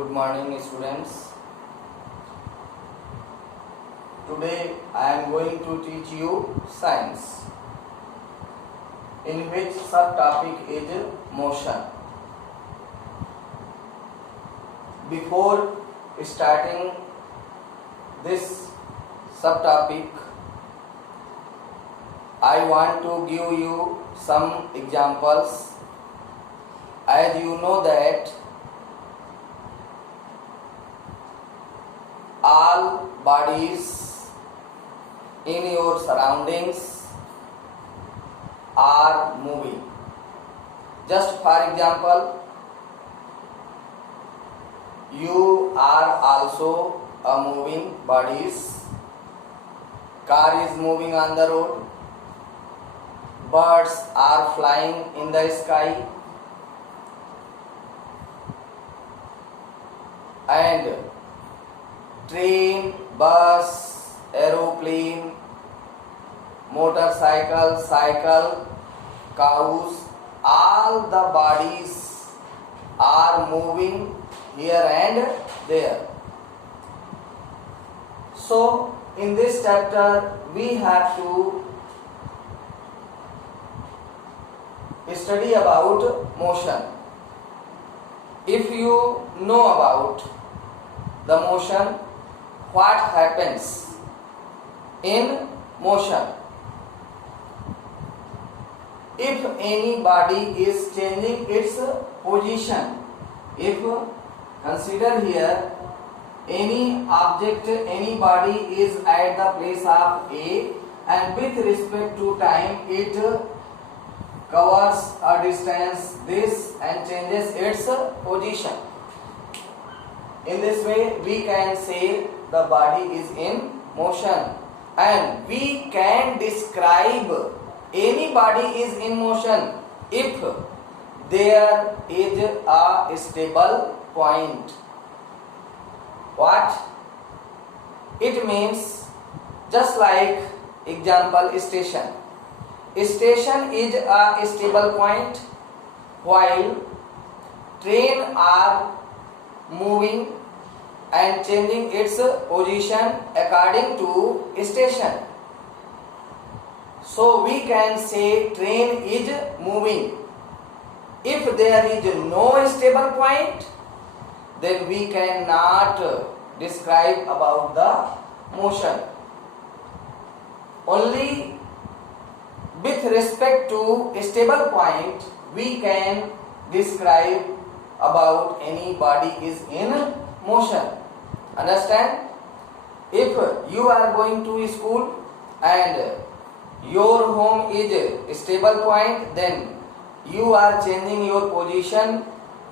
Good morning, students. Today I am going to teach you science, in which subtopic is motion. Before starting this subtopic, I want to give you some examples. As you know that all bodies in your surroundings are moving. Just for example, you are also a moving bodies. Car is moving on the road. Birds are flying in the sky. And train, bus, aeroplane, motorcycle, cycle, cows, all the bodies are moving here and there. So, in this chapter, we have to study about motion. If you know about the motion, what happens in motion? If any body is changing its position, if consider here any object, any body is at the place of A, and with respect to time it covers a distance this and changes its position. In this way we can say the body is in motion, and we can describe any body is in motion if there is a stable point. What it means? Just like example, station. Station is a stable point, while train are moving and changing its position according to station. So we can say train is moving. If there is no stable point, then we cannot describe about the motion. Only with respect to a stable point we can describe about any body is in motion. Understand? If you are going to school and your home is a stable point, then you are changing your position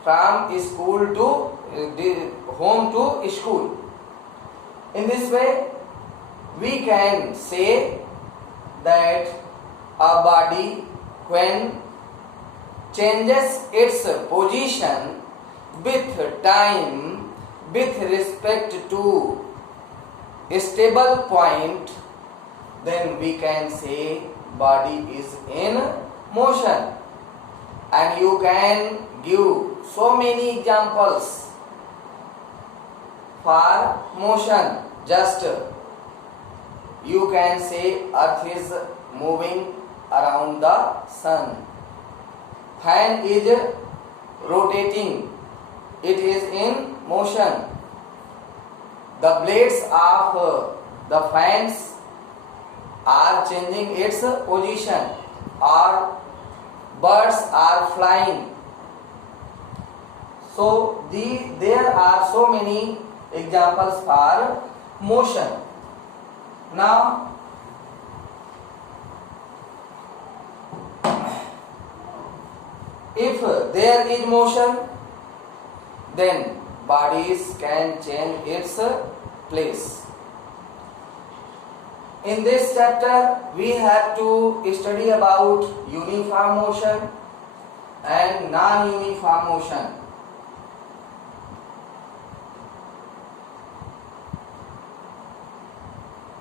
from school to home to school. In this way we can say that a body when changes its position with time with respect to a stable point, then we can say body is in motion. And you can give so many examples for motion. Just you can say earth is moving around the sun. Fan is rotating, it is in motion. The blades of the fans are changing its position, or birds are flying. So there are so many examples for motion. Now if there is motion, then bodies can change its place. In this chapter we have to study about uniform motion and non-uniform motion.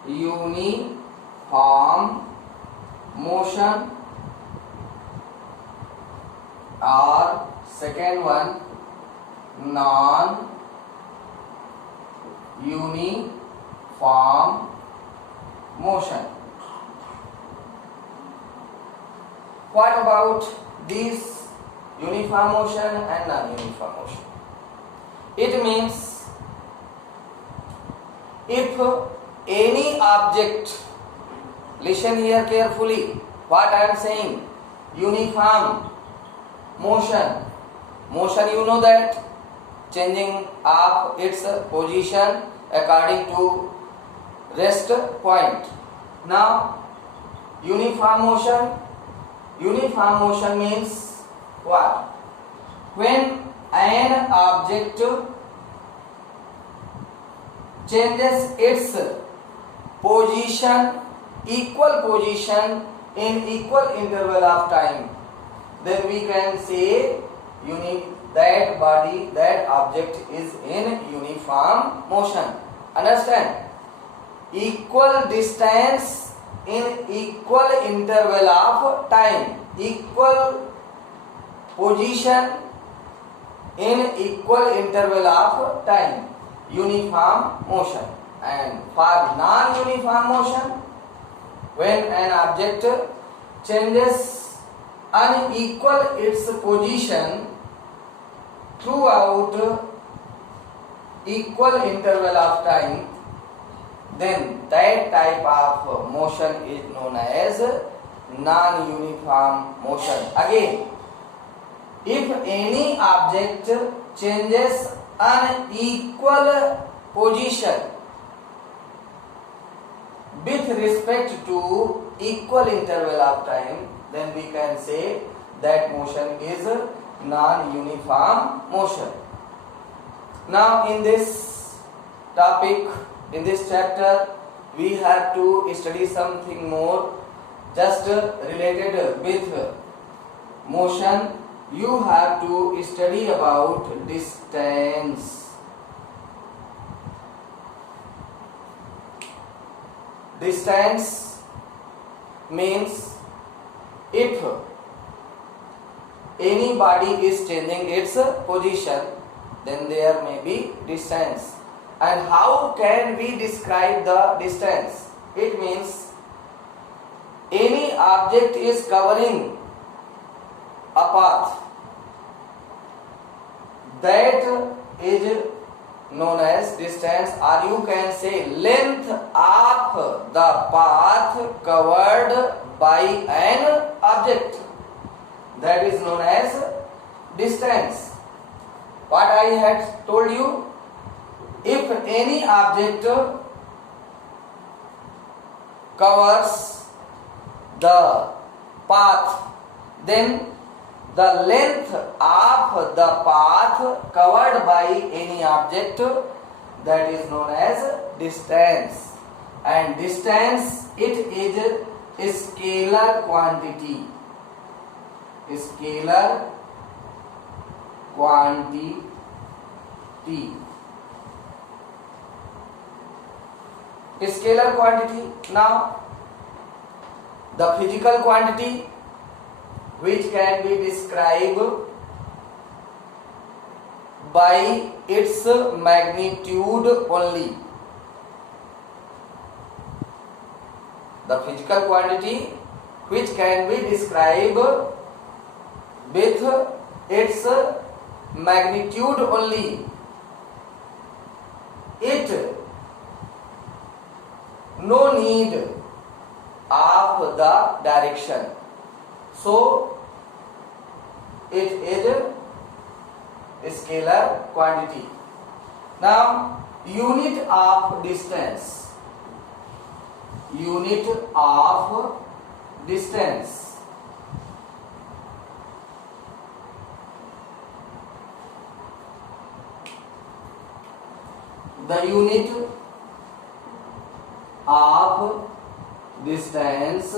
Uniform motion, or second one non uniform motion. What about these uniform motion and non-uniform motion? It means if any object, listen here carefully what I am saying, uniform motion, motion you know that, changing of its position according to rest point. Now uniform motion means what? When an object changes its position, equal position in equal interval of time, then we can say that body, that object is in uniform motion. Understand? Equal distance in equal interval of time, equal position in equal interval of time, uniform motion. And for non-uniform motion, when an object changes unequal its position throughout equal interval of time, then that type of motion is known as non-uniform motion. Again, if any object changes unequal position with respect to equal interval of time, then we can say that motion is non-uniform motion. Now in this topic, in this chapter, we have to study something more just related with motion. You have to study about distance. Distance means if any body is changing its position, then there may be distance. And how can we describe the distance? It means any object is covering a path, that is known as distance, or you can say length of the path covered by an object, that is known as distance. What I had told you, if any object covers the path, then the length of the path covered by any object, that is known as distance. And distance, it is a scalar quantity. Scalar quantity. Scalar quantity. Now, the physical quantity which can be described by its magnitude only. The physical quantity which can be described with its magnitude only. It no need of the direction. So it is a scalar quantity. Now unit of distance. Unit of distance. The unit of distance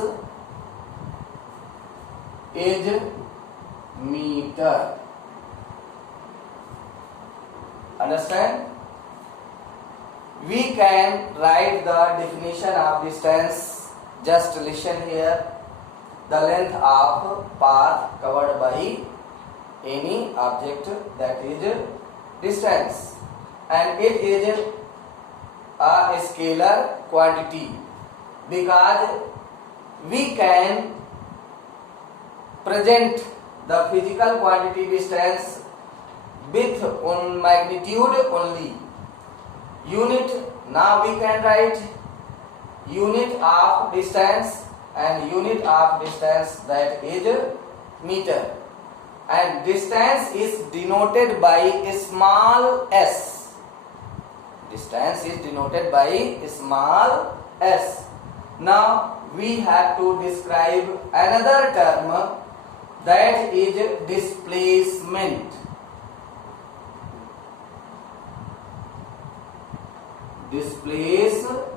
is meter. Understand? We can write the definition of distance. Just listen here. The length of path covered by any object, that is distance, and it is a scalar quantity because we can present the physical quantity distance with on magnitude only. Unit, now we can write unit of distance, and unit of distance that is meter, and distance is denoted by small s. Distance is denoted by small s. Now we have to describe another term, that is displacement. Displacement.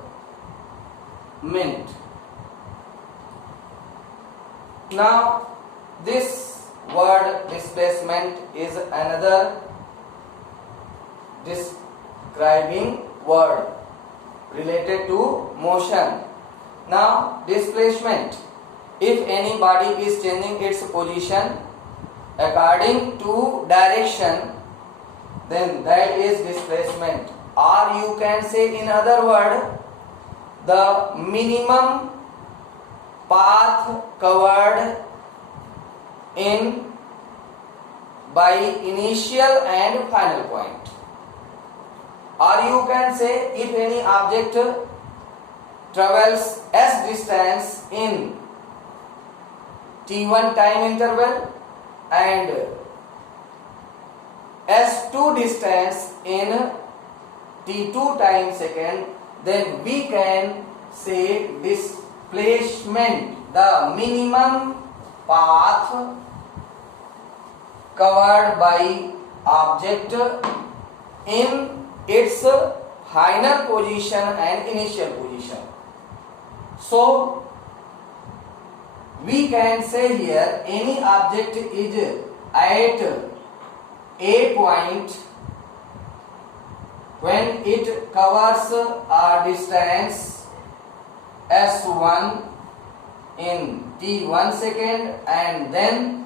Now this word displacement is another describing word related to motion. Now displacement, if any body is changing its position according to direction, then that is displacement. Or you can say in other word, the minimum path covered in by initial and final point. Or you can say if any object travels s distance in t1 time interval and s2 distance in t2 time second, then we can say displacement, the minimum path covered by object in its final position and initial position. So we can say here any object is at a point when it covers a distance s1 in t1 second, and then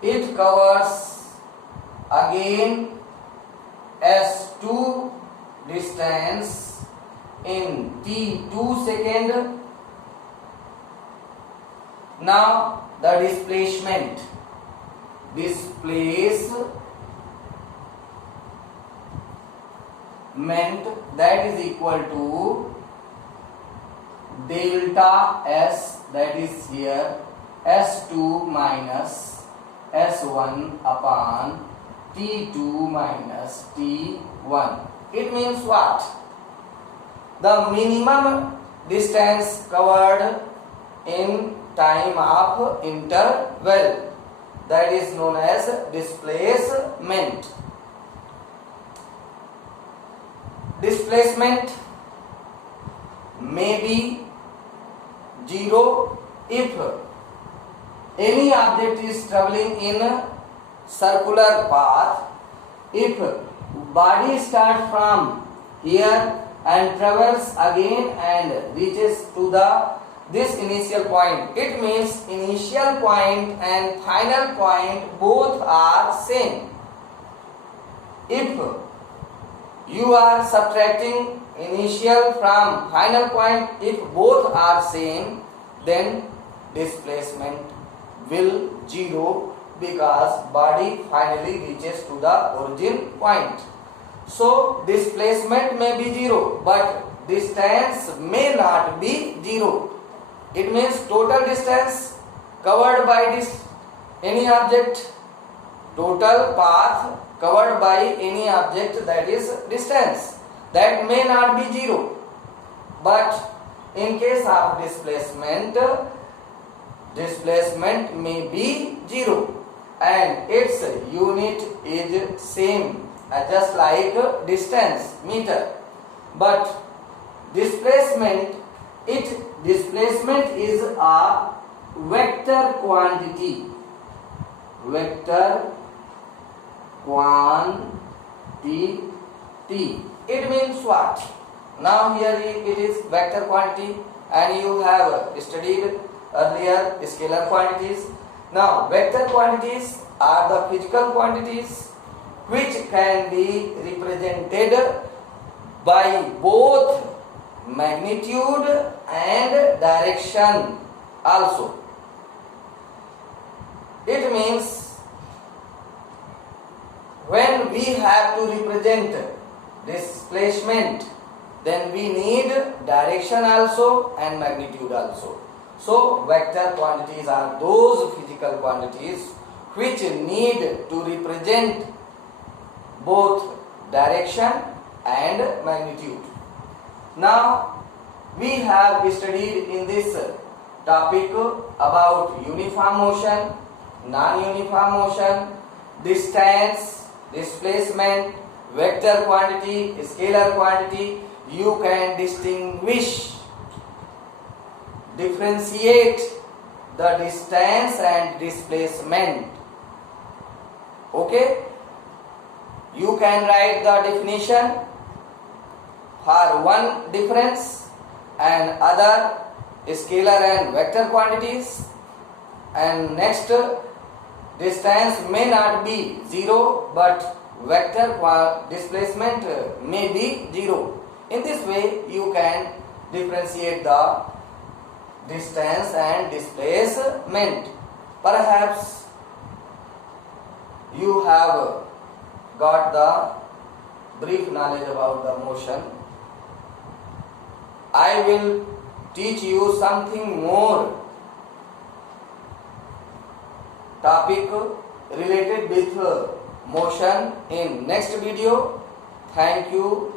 it covers again s2 distance in t2 second. Now the displacement that is equal to delta s, that is here s2 minus s1 upon t2 minus t1. It means what? The minimum distance covered in time of interval, that is known as displacement. Displacement may be zero if any object is traveling in a circular path. If body starts from here and travels again and reaches to this initial point, it means initial point and final point both are same. If you are subtracting initial from final point, if both are same, then displacement will zero because body finally reaches to the origin point. So displacement may be zero, but distance may not be zero. It means total distance covered by any object, total path covered by any object, that is distance, that may not be zero. But in case of displacement may be zero and its unit is same just like distance, meter. But displacement is a vector quantity. It means what? Now here it is vector quantity, and you have studied earlier scalar quantities. Now vector quantities are the physical quantities which can be represented by both magnitude and direction also. It means when we have to represent displacement, then we need direction also and magnitude also. So vector quantities are those physical quantities which need to represent both direction and magnitude. Now we have studied in this topic about uniform motion, non-uniform motion, distance, displacement, vector quantity, scalar quantity. You can differentiate the distance and displacement. Okay? You can write the definition for one difference and other scalar and vector quantities, and next distance may not be 0 but vector displacement may be 0. In this way you can differentiate the distance and displacement. Perhaps you have got the brief knowledge about the motion. I will teach you something more topic related with motion in next video. Thank you.